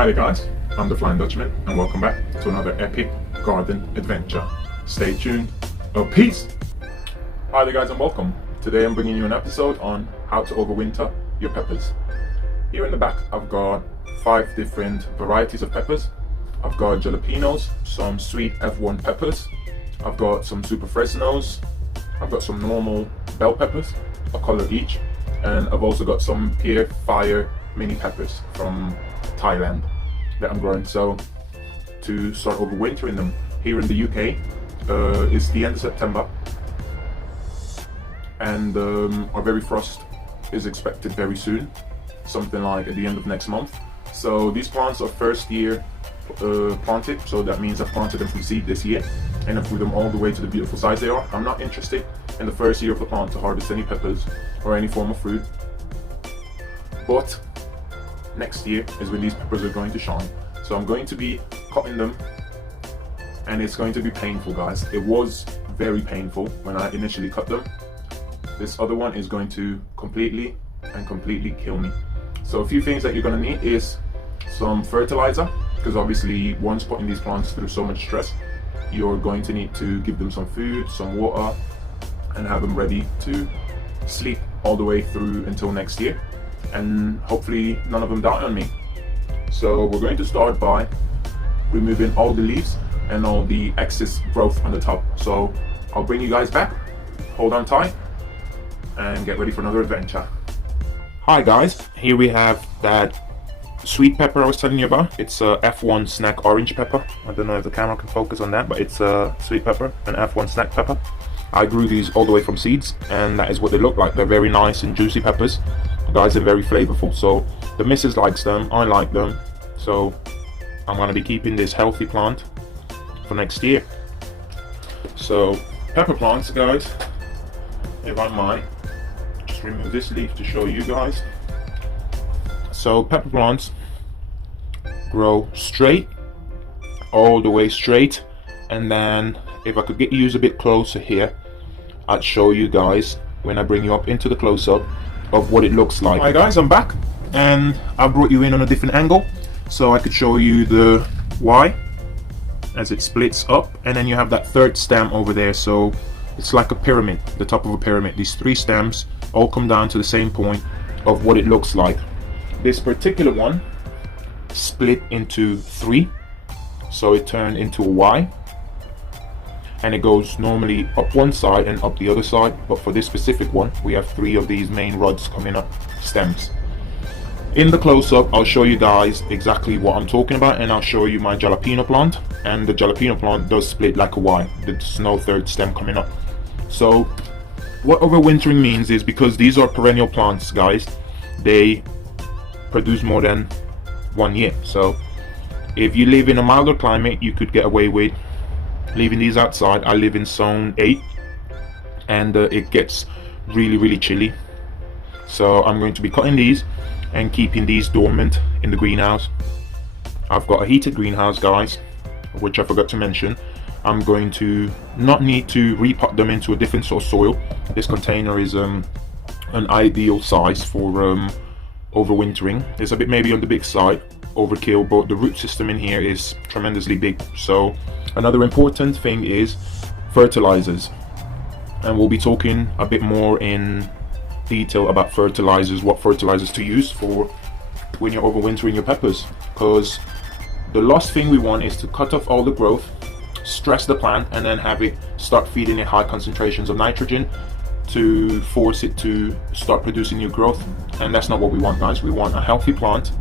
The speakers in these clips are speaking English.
Hi there guys, I'm the Flying Dutchman and welcome back to another epic garden adventure. Stay tuned. Peace! Hi there guys and welcome. Today I'm bringing you an episode on how to overwinter your peppers. Here in the back I've got 5 different varieties of peppers. I've got jalapenos, some sweet F1 peppers, I've got some super Fresnos, I've got some normal bell peppers, a color each, and I've also got some pear fire mini peppers from Thailand that I'm growing. So to start overwintering them here in the UK, it's the end of September and our very frost is expected very soon, something like at the end of next month. So these plants are first year planted, so that means I've planted them from seed this year and I grew them all the way to the beautiful size they are. I'm not interested in the first year of the plant to harvest any peppers or any form of fruit, but next year is when these peppers are going to shine. So I'm going to be cutting them and it's going to be painful, guys. It was very painful when I initially cut them. This other one is going to completely kill me. So a few things that you're going to need is some fertilizer, because obviously once putting these plants through so much stress, you're going to need to give them some food, some water, and have them ready to sleep all the way through until next year, and hopefully none of them die on me. So we're going to start by removing all the leaves and all the excess growth on the top. So I'll bring you guys back, hold on tight, and get ready for another adventure. Hi guys, here we have that sweet pepper I was telling you about. It's a F1 snack orange pepper. I don't know if the camera can focus on that, but it's a sweet pepper, an F1 snack pepper. I grew these all the way from seeds, and that is what they look like. They're very nice and juicy peppers. Guys, they're very flavorful. So the missus likes them, I like them. So I'm going to be keeping this healthy plant for next year. So pepper plants, guys, if I might just remove this leaf to show you guys. So pepper plants grow straight, all the way straight, and then if I could get you a bit closer here, I'd show you guys when I bring you up into the close-up of what it looks like. Hi guys, I'm back and I brought you in on a different angle so I could show you the Y as it splits up, and then you have that third stem over there. So it's like a pyramid, the top of a pyramid. These 3 stems all come down to the same point of what it looks like. This particular one split into 3, so it turned into a Y, and it goes normally up one side and up the other side, but for this specific one we have 3 of these main rods coming up, stems. In the close-up I'll show you guys exactly what I'm talking about, and I'll show you my jalapeno plant, and the jalapeno plant does split like a Y. There's no third stem coming up. So what overwintering means is, because these are perennial plants, guys, they produce more than 1 year. So if you live in a milder climate, you could get away with leaving these outside. I live in zone 8 and it gets really chilly, so I'm going to be cutting these and keeping these dormant in the greenhouse. I've got a heated greenhouse, guys, which I forgot to mention. I'm going to not need to repot them into a different sort of soil. This container is an ideal size for overwintering. It's a bit maybe on the big side, overkill, but the root system in here is tremendously big. So another important thing is fertilizers, and we'll be talking a bit more in detail about fertilizers, what fertilizers to use for when you're overwintering your peppers, because the last thing we want is to cut off all the growth, stress the plant, and then have it start feeding it high concentrations of nitrogen to force it to start producing new growth. And that's not what we want, guys. We want a healthy plant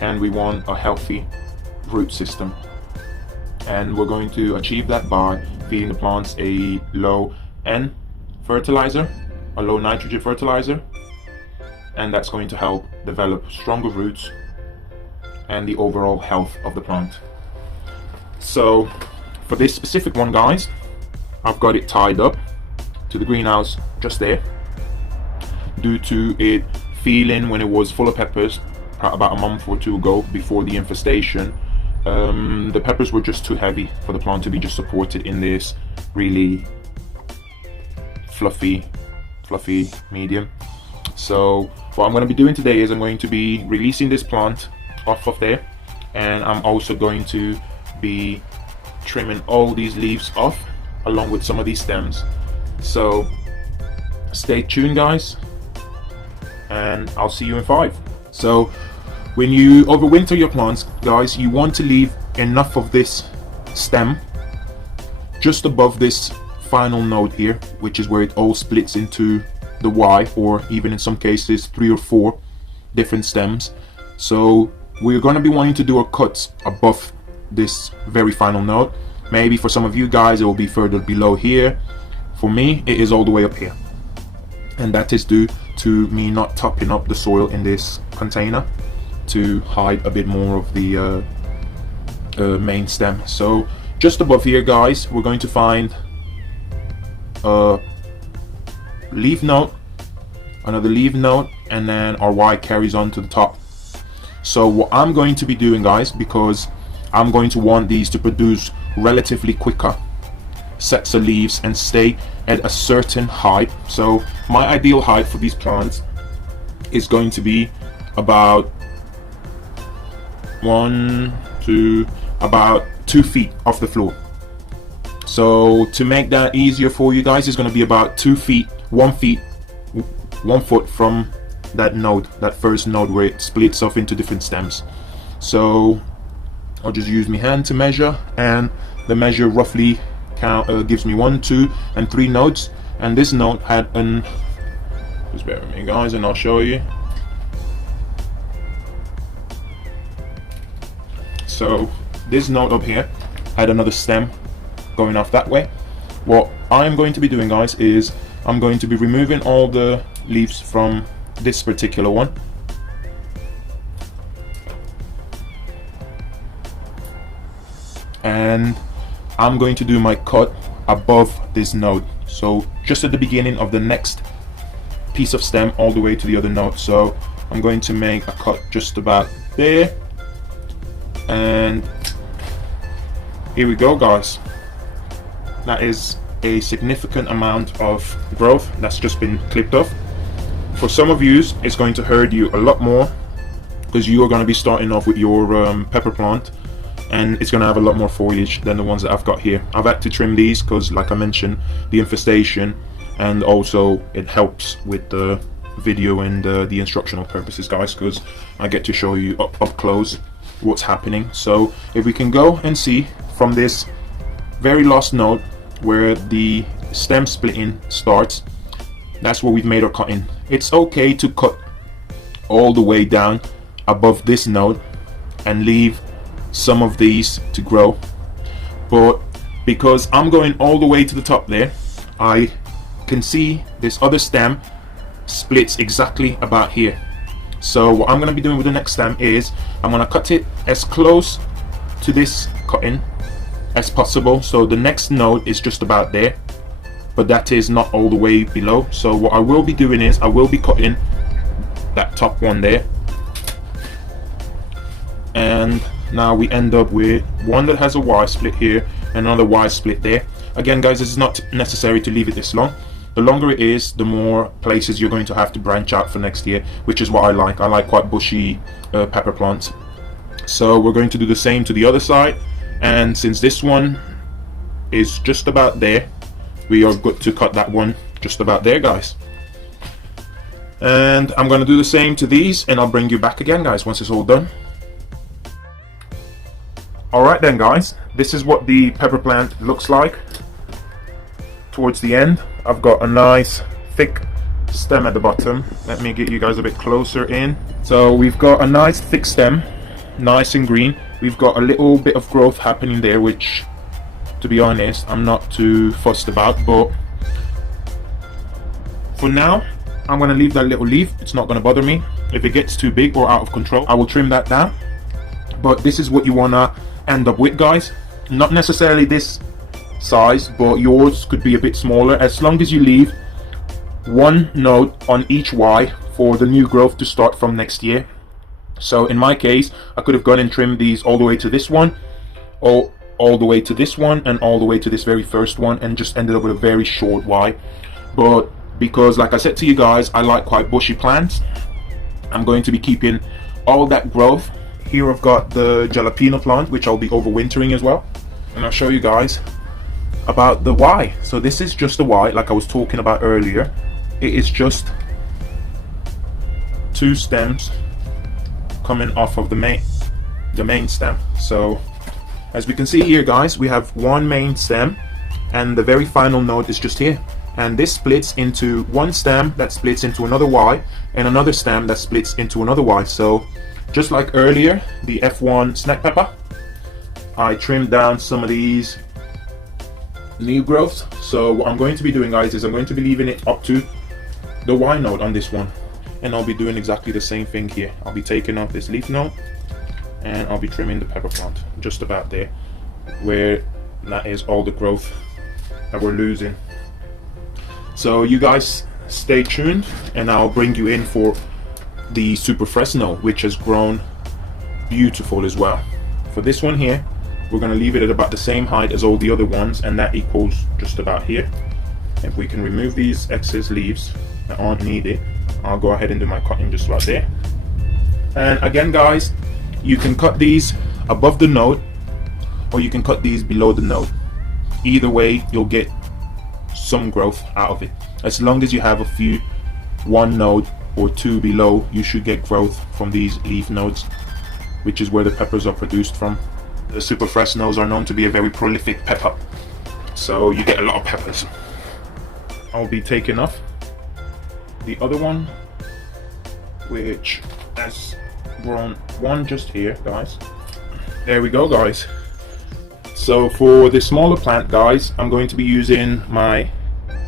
and we want a healthy root system, and we're going to achieve that by feeding the plants a low N fertilizer, a low nitrogen fertilizer, and that's going to help develop stronger roots and the overall health of the plant. So for this specific one, guys, I've got it tied up to the greenhouse just there, due to it feeling, when it was full of peppers about a month or 2 ago before the infestation, the peppers were just too heavy for the plant to be just supported in this really fluffy medium. So what I'm going to be doing today is I'm going to be releasing this plant off of there and I'm also going to be trimming all these leaves off along with some of these stems. So stay tuned guys, and I'll see you in 5. So when you overwinter your plants guys, you want to leave enough of this stem just above this final node here, which is where it all splits into the Y, or even in some cases 3 or 4 different stems. So we're going to be wanting to do our cuts above this very final node. Maybe for some of you guys it will be further below here. For me it is all the way up here, and that is due to me not topping up the soil in this container to hide a bit more of the main stem. So just above here guys, we're going to find a leaf node, another leaf node, and then our Y carries on to the top. So what I'm going to be doing guys, because I'm going to want these to produce relatively quicker sets of leaves and stay at a certain height. So my ideal height for these plants is going to be about about 2 feet off the floor. So to make that easier for you guys, it's going to be about 2 feet, 1 foot from that node, that first node where it splits off into different stems. So I'll just use my hand to measure, and the measure roughly gives me 1, 2, and 3 nodes. And this node had just bear with me guys and I'll show you. So this node up here had another stem going off that way. What I'm going to be doing guys is I'm going to be removing all the leaves from this particular one, and I'm going to do my cut above this node, so just at the beginning of the next piece of stem all the way to the other node. So I'm going to make a cut just about there, and here we go guys. That is a significant amount of growth that's just been clipped off. For some of you it's going to hurt you a lot more, because you are going to be starting off with your pepper plant, and it's going to have a lot more foliage than the ones that I've got here. I've had to trim these because, like I mentioned, the infestation, and also it helps with the video and the instructional purposes guys, because I get to show you up close what's happening. So if we can go and see from this very last node where the stem splitting starts, that's where we've made our cutting. It's okay to cut all the way down above this node and leave some of these to grow, but because I'm going all the way to the top there, I can see this other stem splits exactly about here. So what I'm going to be doing with the next stem is I'm going to cut it as close to this cutting as possible. So the next node is just about there, but that is not all the way below. So what I will be doing is I will be cutting that top one there, and now we end up with one that has a Y split here and another Y split there. Again guys, it's not necessary to leave it this long. The longer it is, the more places you're going to have to branch out for next year, which is what I like. I like quite bushy pepper plants. So we're going to do the same to the other side, and since this one is just about there, we are good to cut that one just about there guys. And I'm going to do the same to these, and I'll bring you back again guys once it's all done. Alright then guys, this is what the pepper plant looks like towards the end. I've got a nice thick stem at the bottom. Let me get you guys a bit closer in. So we've got a nice thick stem, nice and green. We've got a little bit of growth happening there, which to be honest I'm not too fussed about, but for now I'm going to leave that little leaf. It's not going to bother me. If it gets too big or out of control, I will trim that down. But this is what you want to end up with guys. Not necessarily this size, but yours could be a bit smaller, as long as you leave one node on each Y for the new growth to start from next year. So in my case, I could have gone and trimmed these all the way to this one, or all the way to this one, and all the way to this very first one, and just ended up with a very short Y. But because, like I said to you guys, I like quite bushy plants, I'm going to be keeping all that growth Here I've got the Jalapeno plant, which I'll be overwintering as well. And I'll show you guys about the Y. So this is just the Y, like I was talking about earlier. It is just 2 stems coming off of the main stem. So as we can see here, guys, we have 1 main stem, and the very final node is just here. And this splits into 1 stem that splits into another Y, and another stem that splits into another Y. So just like earlier, the F1 snack pepper, I trimmed down some of these new growths. So what I'm going to be doing, guys, is I'm going to be leaving it up to the Y node on this one, and I'll be doing exactly the same thing here. I'll be taking off this leaf node, and I'll be trimming the pepper plant just about there, where that is all the growth that we're losing. So you guys stay tuned, and I'll bring you in for the Super Fresno, which has grown beautiful as well. For this one here, we're going to leave it at about the same height as all the other ones, and that equals just about here. If we can remove these excess leaves that aren't needed, I'll go ahead and do my cutting just right there. And again, guys, you can cut these above the node, or you can cut these below the node. Either way, you'll get some growth out of it. As long as you have a few, 1 node or 2 below, you should get growth from these leaf nodes, which is where the peppers are produced from. The Super Fresnos are known to be a very prolific pepper, so you get a lot of peppers. I'll be taking off the other one, which has grown 1 just here, guys. There we go, guys. So for the smaller plant, guys, I'm going to be using my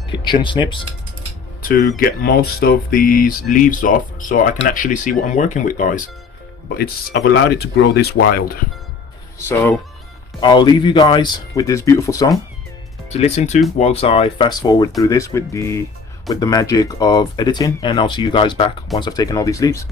kitchen snips to get most of these leaves off, so I can actually see what I'm working with, guys. But I've allowed it to grow this wild. So I'll leave you guys with this beautiful song to listen to whilst I fast forward through this with the magic of editing, and I'll see you guys back once I've taken all these leaves.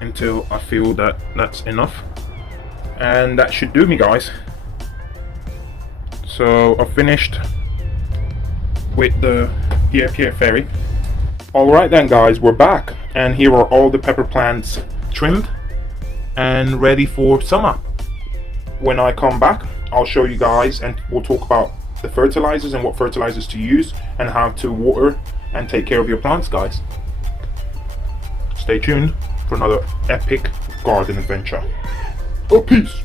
Until I feel that that's enough, and that should do me, guys. So I've finished with the Pierre Ferry. Alright then, guys, we're back, and here are all the pepper plants trimmed and ready for summer. When I come back, I'll show you guys, and we'll talk about the fertilizers and what fertilizers to use and how to water and take care of your plants, guys. Stay tuned for another epic garden adventure. Oh, peace.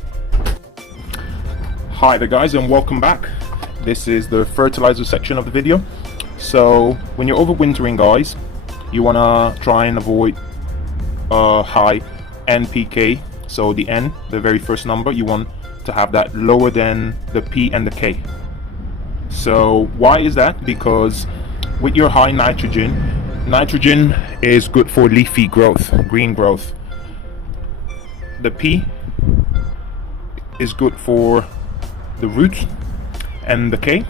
Hi there, guys, and welcome back. This is the fertilizer section of the video. So when you're overwintering, guys, you want to try and avoid high NPK. So the N, the very first number, you want to have that lower than the P and the K. So why is that? Because with your high nitrogen, nitrogen is good for leafy growth, green growth. The P is good for the roots, and the K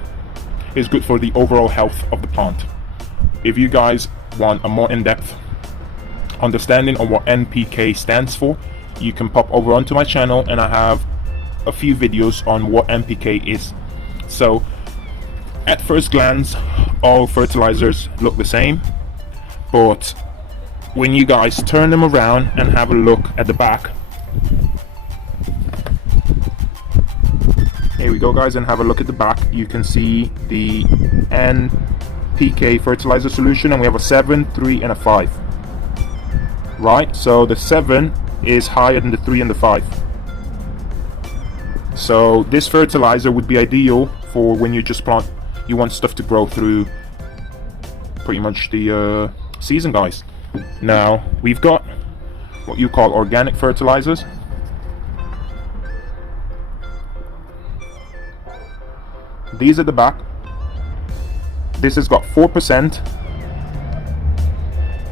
is good for the overall health of the plant. If you guys want a more in-depth understanding of what NPK stands for, you can pop over onto my channel, and I have a few videos on what NPK is. So at first glance, all fertilizers look the same, but when you guys turn them around and have a look at the back, here we go guys, and have a look at the back, you can see the NPK fertilizer solution, and we have a 7, 3 and a 5. Right, so the 7 is higher than the 3 and the 5. So this fertilizer would be ideal for when you just plant, you want stuff to grow through pretty much the season, guys. Now we've got what you call organic fertilizers. These are the back. This has got 4%,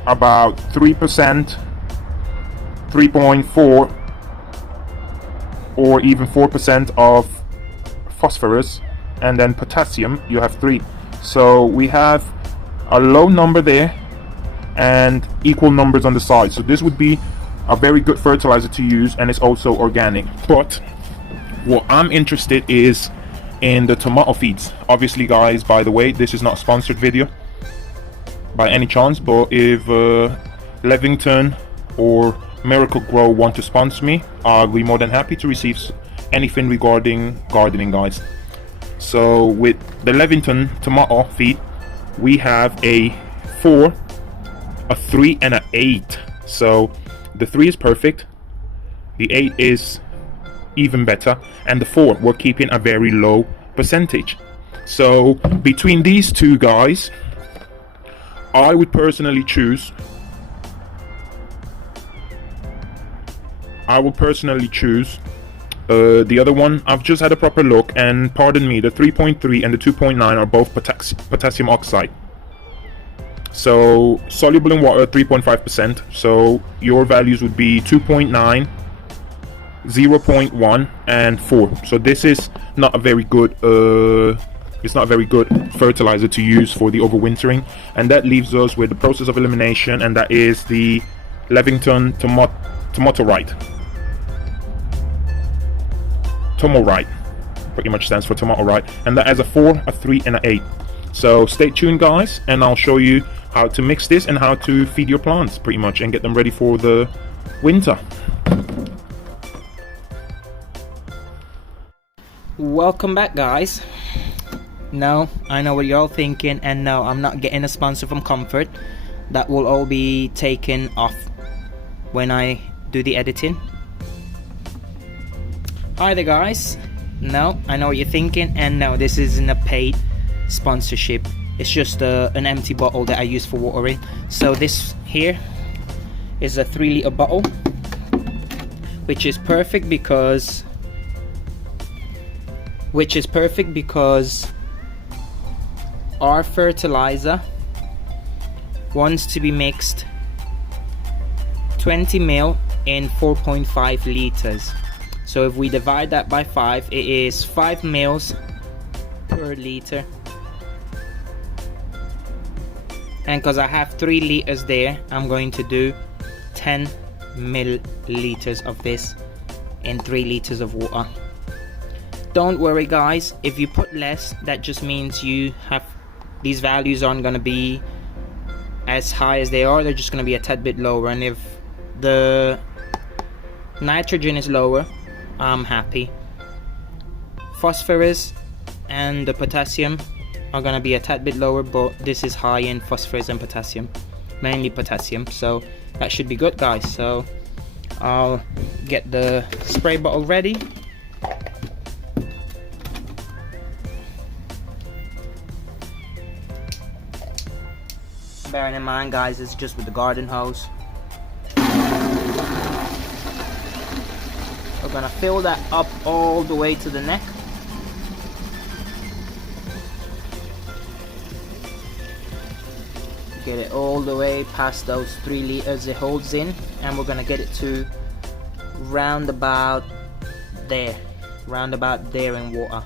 about 3%, 3.4, or even 4% of phosphorus, and then potassium you have 3. So we have a low number there and equal numbers on the side. So this would be a very good fertilizer to use, and it's also organic. But what I'm interested is in the tomato feeds. Obviously guys, by the way, this is not a sponsored video by any chance, but if Levington or Miracle Grow want to sponsor me, I'll be more than happy to receive anything regarding gardening, guys. So with the Levington tomato feed, we have a 4, a 3 and an 8. So the 3 is perfect, the 8 is even better, and the 4 we're keeping a very low percentage. So between these two guys, I would personally choose the other one. I've just had a proper look, and pardon me, the 3.3 and the 2.9 are both potassium oxide. So soluble in water 3.5%. So your values would be 2.9, 0.1 and 4. So this is not a very good fertilizer to use for the overwintering, and that leaves us with the process of elimination, and that is the Levington Tomorite. Tomorite pretty much stands for Tomorite, and that has a 4, a 3 and an 8. So stay tuned guys, and I'll show you how to mix this and how to feed your plants pretty much and get them ready for the winter. Welcome back guys. Now I know what you're all thinking, and no, I'm not getting a sponsor from Comfort. That will all be taken off when I do the editing. Hi there guys. No, I know what you're thinking, and no, this isn't a paid sponsorship. It's just an empty bottle that I use for watering. So this here is a 3-liter bottle, which is perfect because our fertilizer wants to be mixed 20 ml in 4.5 liters. So if we divide that by 5, it is 5 mils per liter. And because I have 3 liters there, I'm going to do 10 milliliters of this in 3 liters of water. Don't worry guys, if you put less, that just means you have, these values aren't going to be as high as they are, they're just going to be a tad bit lower. And if the nitrogen is lower, I'm happy. Phosphorus and the potassium are going to be a tad bit lower, but this is high in phosphorus and potassium, mainly potassium, so that should be good guys. So I'll get the spray bottle ready. Bearing in mind guys, it's just with the garden hose. Okay, gonna fill that up all the way to the neck. Get it all the way past those 3 liters it holds in, and we're gonna get it to round about there in water.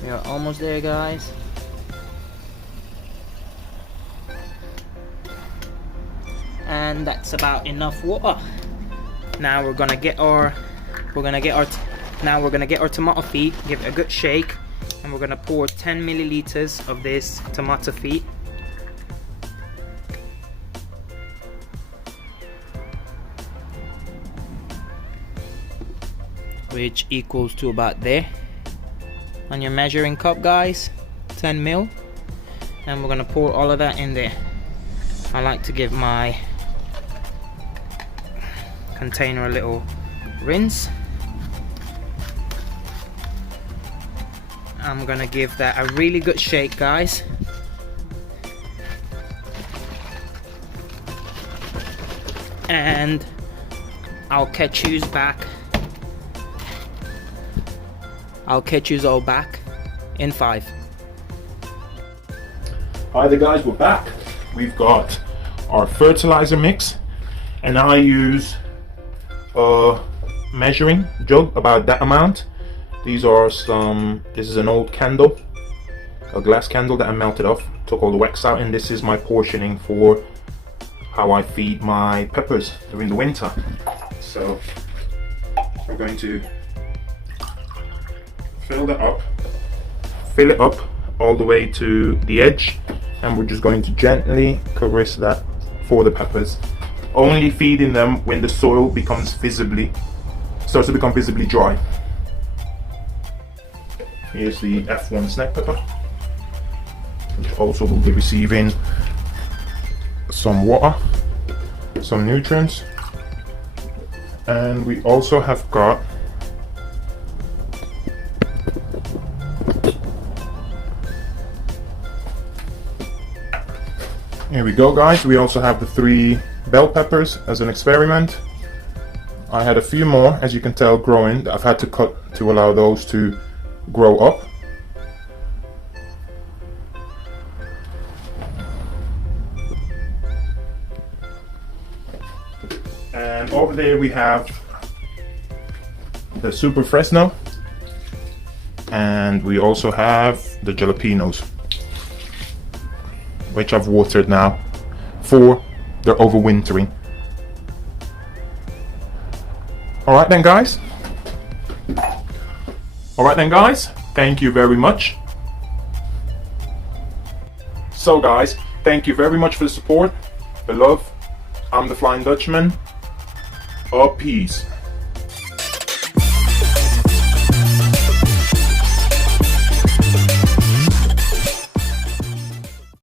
We are almost there, guys. And that's about enough water. Now we're gonna get our tomato feed, give it a good shake, and we're gonna pour 10 milliliters of this tomato feed. Which equals to about there on your measuring cup, guys. 10 mil, and we're gonna pour all of that in there. I like to give my container a little rinse. I'm gonna give that a really good shake, guys. And I'll catch yous all back in 5. Hi there, guys, we're back. We've got our fertilizer mix, and I use a measuring jug, about that amount. This is an old candle, a glass candle that I melted off, took all the wax out, and this is my portioning for how I feed my peppers during the winter. So we're going to fill it up all the way to the edge, and we're just going to gently caress that for the peppers, only feeding them when the soil starts to become visibly dry. Here's the F1 snack pepper, which also will be receiving some water, some nutrients, and we also have got here we go, guys. We also have the 3 bell peppers as an experiment. I had a few more, as you can tell, growing, that I've had to cut to allow those to grow up. And over there we have the Super Fresno, and we also have the jalapenos, which I've watered now for their overwintering. Alright then, guys. Thank you very much. So guys, thank you very much for the support, the love. I'm the Flying Dutchman. Peace.